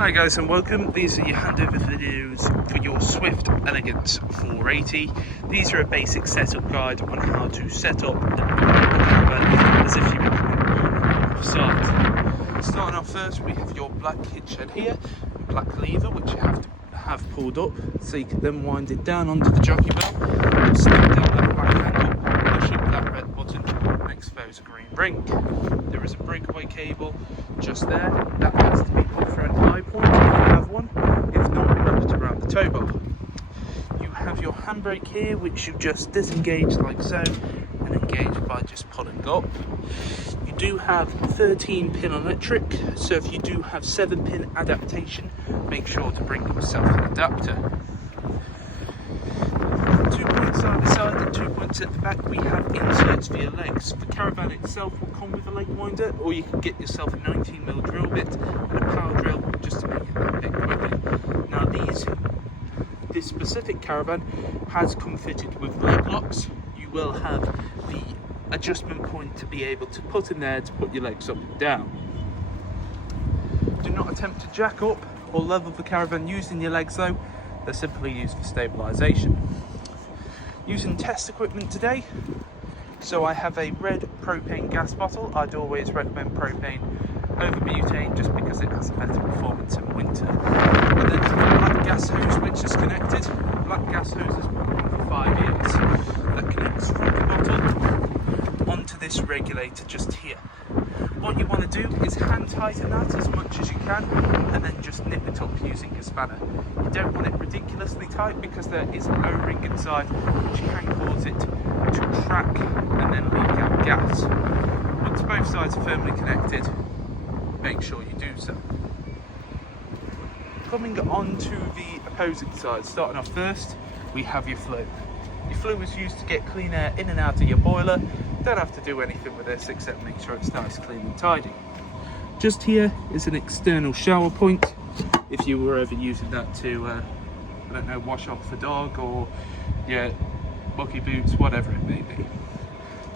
Hi guys and welcome. These are your handover videos for your Swift Elegance 480. These are a basic setup guide on how to set up the caravan as if you were coming off site. Starting off first, we have your black hitch head here, and black lever which you have to have pulled up, so you can then wind it down onto the jockey belt, snap down that black handle, push up that red button and expose a green ring. There is a breakaway cable just there that has to be put through an eye point if you have one, if not wrapped around the tow bar. You have your handbrake here which you just disengage like so and engage by just pulling up. You do have 13 pin electric, so if you do have 7 pin adaptation, make sure to bring yourself an adapter. 2 points side to side and 2 points at the back, we have inserts for your legs. The caravan itself will come with a leg winder, or you can get yourself a 19mm drill bit and a power drill just to make it that bit quicker. Now this specific caravan has come fitted with leg locks. You will have the adjustment point to be able to put in there to put your legs up and down. Do not attempt to jack up or level the caravan using your legs though, they're simply used for stabilisation. Using test equipment today, so I have a red propane gas bottle. I'd always recommend propane over butane just because it has a better performance in winter. And then the black gas hose which is connected. The black gas hose has been on for 5 years. That connects from the bottle onto this regulator just here. What you want to do is hand tighten that as much as you can and then just nip it up using a spanner. You don't want it ridiculously tight because there is an O-ring inside which can cause it to crack and then leak out gas. Once both sides are firmly connected, make sure you do so. Coming on to the opposing side, starting off first, we have your flue. Your flue is used to get clean air in and out of your boiler. Don't have to do anything with this except make sure it's nice, clean and tidy. Just here is an external shower point if you were ever using that to, I don't know, wash off the dog or your mucky boots, whatever it may be.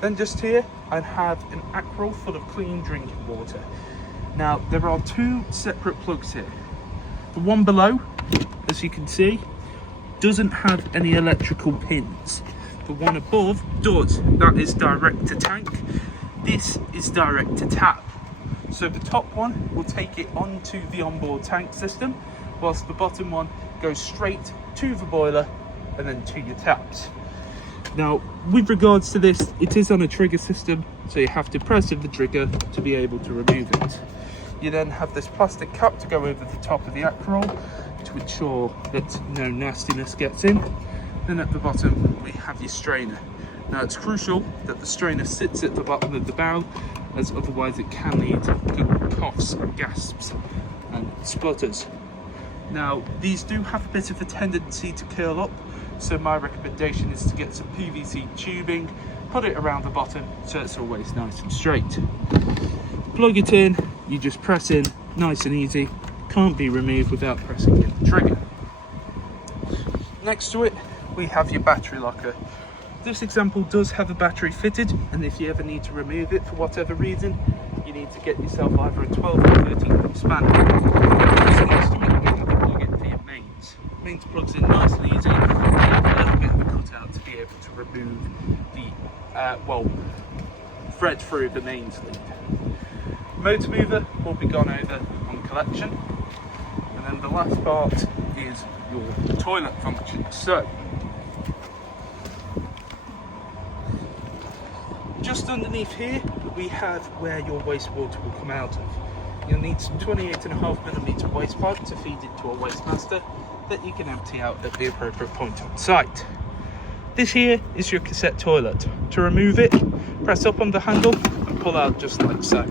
Then just here I have an aqua full of clean drinking water. Now there are 2 separate plugs here. The one below, as you can see, doesn't have any electrical pins. The one above does. That is direct to tank. This is direct to tap. So the top one will take it onto the onboard tank system, whilst the bottom one goes straight to the boiler and then to your taps. Now, with regards to this, it is on a trigger system, so you have to press the trigger to be able to remove it. You then have this plastic cup to go over the top of the aqua to ensure that no nastiness gets in. Then at the bottom we have your strainer. Now it's crucial that the strainer sits at the bottom of the barrel, as otherwise it can lead to coughs, gasps and splutters. Now these do have a bit of a tendency to curl up, so my recommendation is to get some PVC tubing, put it around the bottom so it's always nice and straight. Plug it in, you just press in, nice and easy, can't be removed without pressing in the trigger. Next to it we have your battery locker. This example does have a battery fitted, and if you ever need to remove it for whatever reason, you need to get yourself either a 12 or 13 spanner. Next to it you have to plug in for your mains. Mains plugs in nice and easy, and a little bit of a cutout to be able to remove the thread through the mains lead. Motor mover will be gone over on collection, and then the last part is your toilet function. So just underneath here we have where your wastewater will come out of. You'll need some 28.5mm waste pipe to feed into a waste master that you can empty out at the appropriate point on site. This here is your cassette toilet. To remove it, press up on the handle and pull out just like so.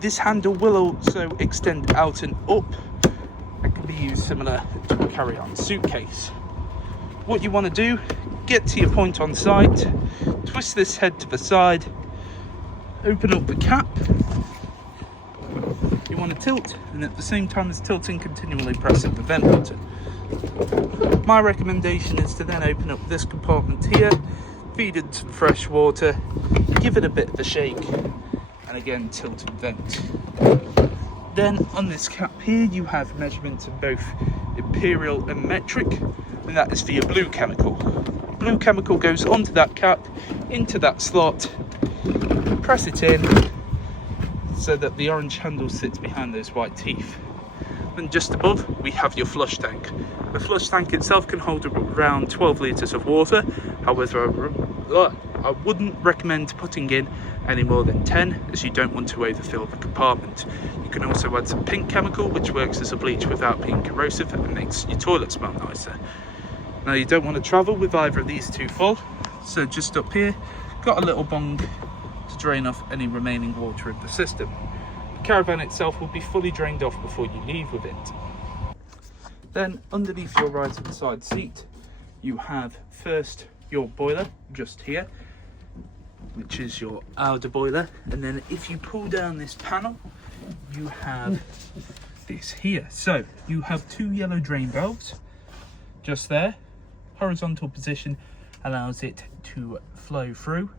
This handle will also extend out and up and can be used similar to a carry-on suitcase. What you want to do, get to your point on site, twist this head to the side, open up the cap. You want to tilt, and at the same time as tilting, continually press the vent button. My recommendation is to then open up this compartment here, feed it some fresh water, give it a bit of a shake, and again tilt and vent. Then on this cap here, you have measurements in both imperial and metric, and that is for your blue chemical. Blue chemical goes onto that cap, into that slot, press it in so that the orange handle sits behind those white teeth. And just above, we have your flush tank. The flush tank itself can hold around 12 litres of water. However, I wouldn't recommend putting in any more than 10, as you don't want to overfill the compartment. You can also add some pink chemical, which works as a bleach without being corrosive and makes your toilet smell nicer. Now, you don't want to travel with either of these two full, so just up here, got a little bung to drain off any remaining water in the system. The caravan itself will be fully drained off before you leave with it. Then underneath your right hand side seat, you have first your boiler just here, which is your outer boiler, and then if you pull down this panel, you have this here. So you have two yellow drain valves just there. Horizontal position allows it to flow through.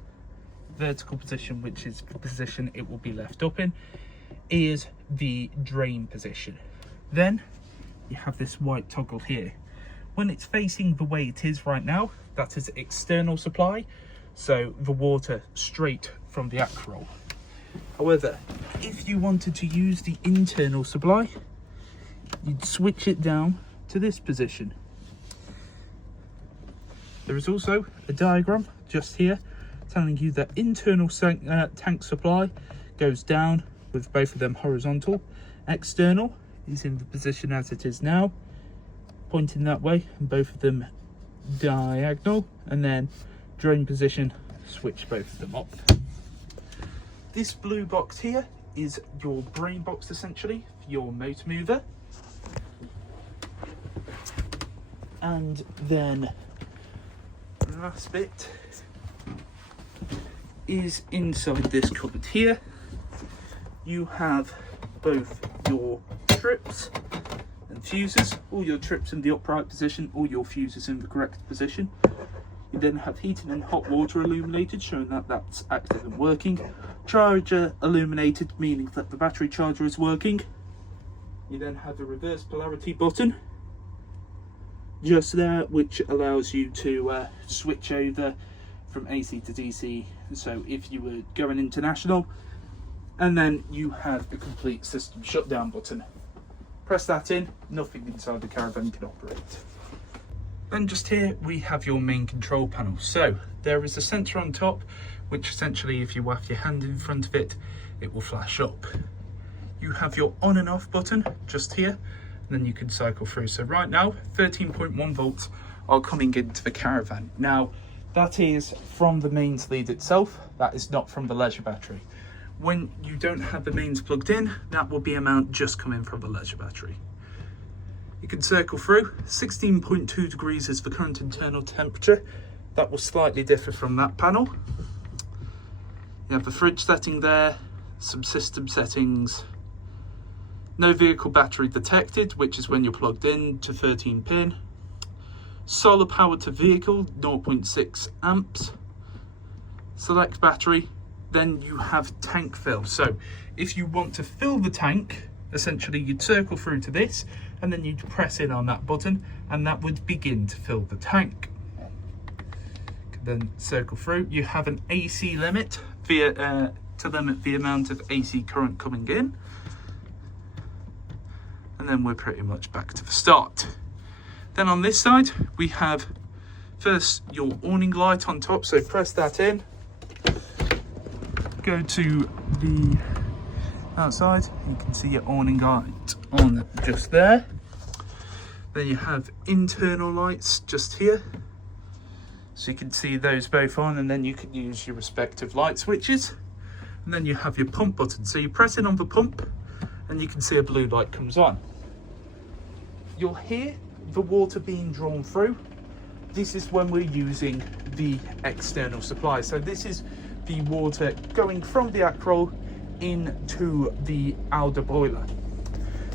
Vertical position, which is the position it will be left up in, is the drain position. Then you have this white toggle here. When it's facing the way it is right now, that is external supply, so the water straight from the aqua. However, if you wanted to use the internal supply, you'd switch it down to this position. There is also a diagram just here telling you that internal tank supply goes down with both of them horizontal. External is in the position as it is now, pointing that way, and both of them diagonal, and then drain position, switch both of them up. This blue box here is your brain box, essentially, for your motor mover. And then the last bit is inside this cupboard here. You have both your trips and fuses, all your trips in the upright position, all your fuses in the correct position. You then have heating and hot water illuminated, showing that that's active and working. Charger illuminated, meaning that the battery charger is working. You then have a reverse polarity button just there, which allows you to switch over from AC to DC, so if you were going international. And then you have a complete system shutdown button. Press that in, nothing inside the caravan can operate. Then just here we have your main control panel. So there is a sensor on top, which essentially if you whack your hand in front of it, it will flash up. You have your on and off button just here, and then you can cycle through. So right now 13.1 volts are coming into the caravan. Now that is from the mains lead itself, that is not from the leisure battery. When you don't have the mains plugged in, that will be amount just coming from the leisure battery. You can circle through. 16.2 degrees is the current internal temperature. That will slightly differ from that panel. You have the fridge setting there, some system settings. No vehicle battery detected, which is when you're plugged in to 13 pin. Solar power to vehicle, 0.6 amps. Select battery. Then you have tank fill. So if you want to fill the tank, essentially you'd circle through to this, and then you'd press in on that button, and that would begin to fill the tank. Then circle through. You have an AC limit to limit the amount of AC current coming in. And then we're pretty much back to the start. Then on this side, we have first your awning light on top. So press that in. Go to the outside, you can see your awning light on just there. Then you have internal lights just here, so you can see those both on, and then you can use your respective light switches. And then you have your pump button, so you press in on the pump and you can see a blue light comes on. You'll hear the water being drawn through. This is when we're using the external supply, so this is the water going from the acrol into the outer boiler.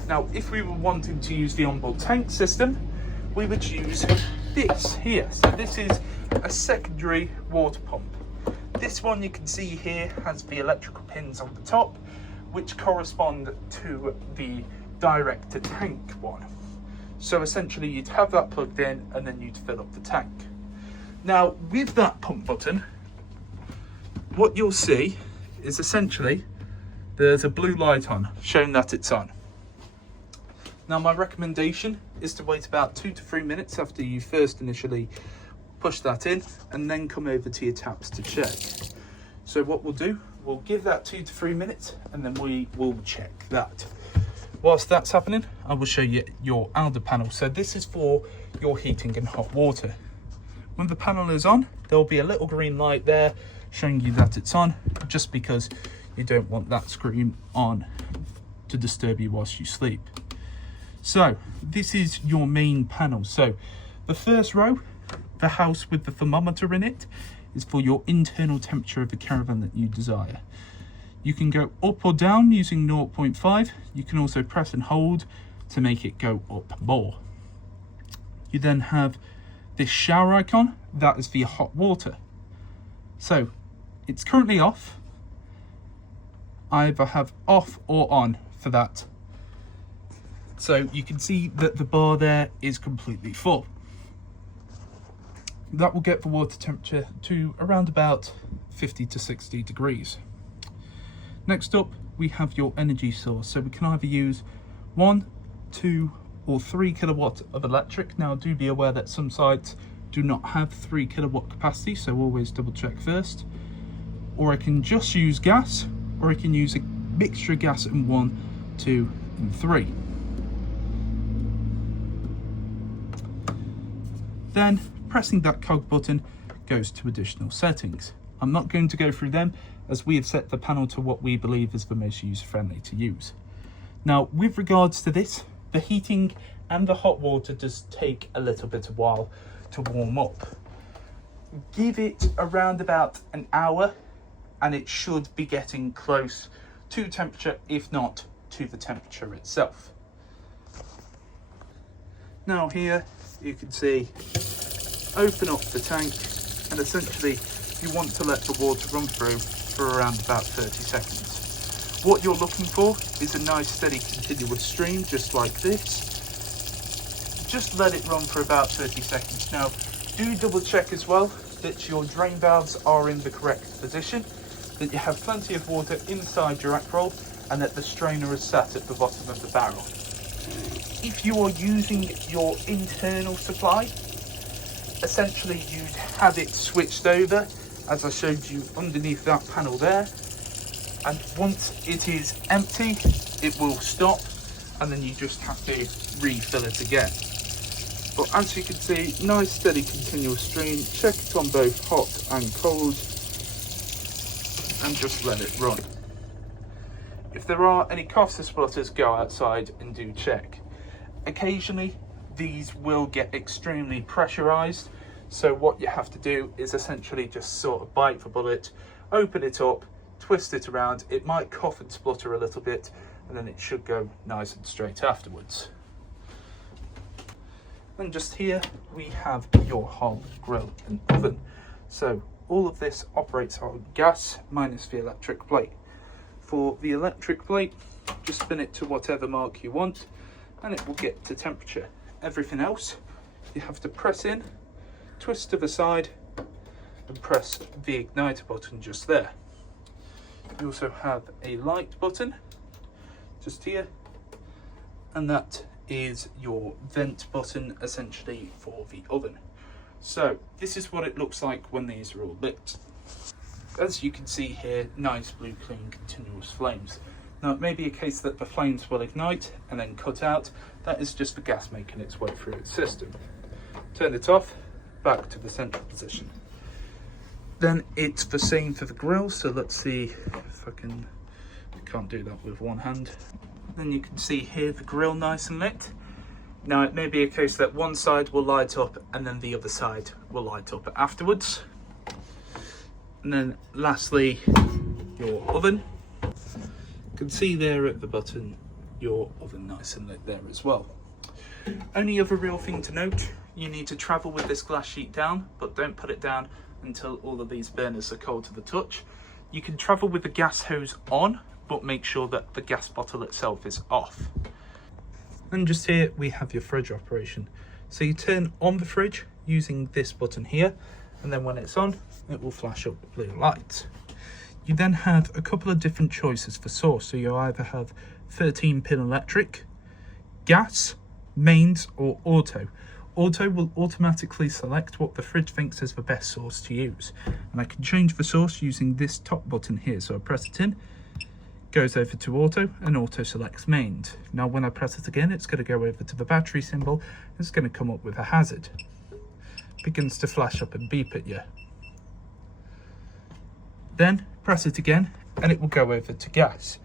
Now, if we were wanting to use the onboard tank system, we would use this here. So this is a secondary water pump. This one you can see here has the electrical pins on the top, which correspond to the direct to tank one. So essentially you'd have that plugged in and then you'd fill up the tank. Now with that pump button, what you'll see is essentially there's a blue light on showing that it's on. Now my recommendation is to wait about 2 to 3 minutes after you first initially push that in and then come over to your taps to check. So what we'll do, we'll give that 2 to 3 minutes and then we will check that. Whilst that's happening, I will show you your Alder panel. So this is for your heating and hot water. When the panel is on, there'll be a little green light there showing you that it's on, just because you don't want that screen on to disturb you whilst you sleep. So this is your main panel. So the first row, the house with the thermometer in it, is for your internal temperature of the caravan that you desire. You can go up or down using 0.5. You can also press and hold to make it go up more. You then have this shower icon, that is for your hot water. So it's currently off. I either have off or on for that. So you can see that the bar there is completely full. That will get the water temperature to around about 50 to 60 degrees. Next up, we have your energy source. So we can either use 1, 2, or 3 kilowatts of electric. Now do be aware that some sites do not have 3 kilowatt capacity, so always double check first. Or I can just use gas, or I can use a mixture of gas in 1, 2, and 3. Then pressing that cog button goes to additional settings. I'm not going to go through them as we have set the panel to what we believe is the most user-friendly to use. Now with regards to this, the heating and the hot water does take a little bit of while to warm up. Give it around about an hour and it should be getting close to temperature, if not to the temperature itself. Now here you can see, open up the tank, and essentially you want to let the water run through for around about 30 seconds. What you're looking for is a nice steady continuous stream just like this. Just let it run for about 30 seconds. Now do double check as well that your drain valves are in the correct position, that you have plenty of water inside your rack roll, and that the strainer is sat at the bottom of the barrel. If you are using your internal supply, essentially you'd have it switched over, as I showed you underneath that panel there, and once it is empty, it will stop, and then you just have to refill it again. But as you can see, nice steady continuous stream. Check it on both hot and cold, and just let it run. If there are any coughs or splutters, go outside and do check. Occasionally these will get extremely pressurized, so what you have to do is essentially just sort of bite the bullet, open it up, twist it around. It might cough and splutter a little bit, and then it should go nice and straight afterwards. And just here we have your whole grill and oven. So all of this operates on gas minus the electric plate. For the electric plate, just spin it to whatever mark you want and it will get to temperature. Everything else you have to press in, twist to the side and press the igniter button just there. You also have a light button just here, and that is your vent button essentially for the oven. So this is what it looks like when these are all lit. As you can see here, nice blue clean continuous flames. Now it may be a case that the flames will ignite and then cut out. That is just the gas making its way through its system. Turn it off, back to the central position. Then it's the same for the grill, so let's see if I can't do that with one hand. Then you can see here the grill nice and lit. Now it may be a case that one side will light up and then the other side will light up afterwards. And then lastly, your oven. You can see there at the button, your oven nice and lit there as well. Only other real thing to note, you need to travel with this glass sheet down, but don't put it down until all of these burners are cold to the touch. You can travel with the gas hose on, but make sure that the gas bottle itself is off. And just here we have your fridge operation. So you turn on the fridge using this button here, and then when it's on, it will flash up the blue light. You then have a couple of different choices for source. So you'll either have 13-pin electric, gas, mains, or auto. Auto will automatically select what the fridge thinks is the best source to use. And I can change the source using this top button here. So I press it in, goes over to auto, and auto selects mains. Now when I press it again, it's going to go over to the battery symbol. It's going to come up with a hazard. Begins to flash up and beep at you. Then press it again and it will go over to gas.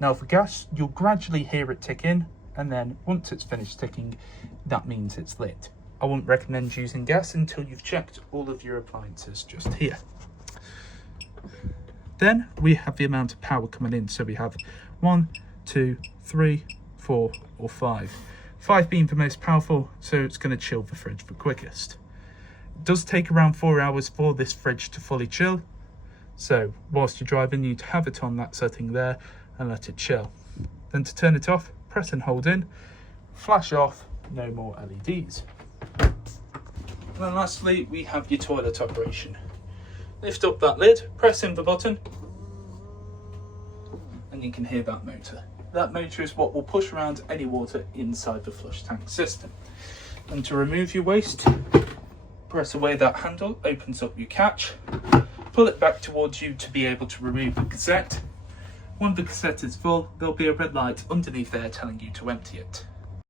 Now for gas, you'll gradually hear it tick in, and then once it's finished ticking, that means it's lit. I wouldn't recommend using gas until you've checked all of your appliances just here. Then we have the amount of power coming in. So we have 1, 2, 3, 4 or 5. 5 being the most powerful, so it's going to chill the fridge the quickest. It does take around 4 hours for this fridge to fully chill. So whilst you're driving, you'd have it on that setting there and let it chill. Then to turn it off, press and hold in, flash off, no more LEDs. And then lastly, we have your toilet operation. Lift up that lid, press in the button, and you can hear that motor. That motor is what will push around any water inside the flush tank system. And to remove your waste, press away that handle, opens up your catch, pull it back towards you to be able to remove the cassette. When the cassette is full, there'll be a red light underneath there telling you to empty it.